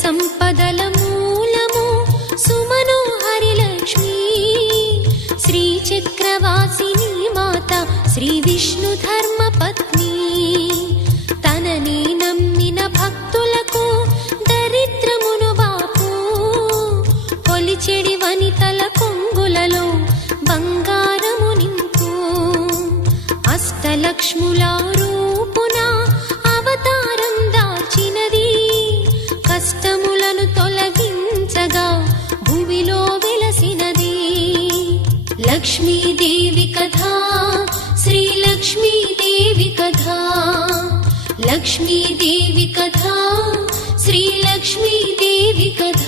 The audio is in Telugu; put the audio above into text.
సంపదల మూలము సుమనోహరి లక్ష్మీ శ్రీ చక్రవాసిని మాత శ్రీ విష్ణు ధర్మ పత్ని తనని నమ్మిన భక్తులకు దరిద్రమును బాపు కొలిచెడి వనితల కొంగులలో బంగారము నింపు అష్టలక్ష్ముల రూపున అవతారం దాల్చినది కష్టములను తొలగించగా భూమిలో వెలసినది లక్ష్మీదేవి కథ శ్రీ లక్ష్మీదేవి కథ లక్ష్మీదేవి కథ శ్రీ లక్ష్మీదేవి కథ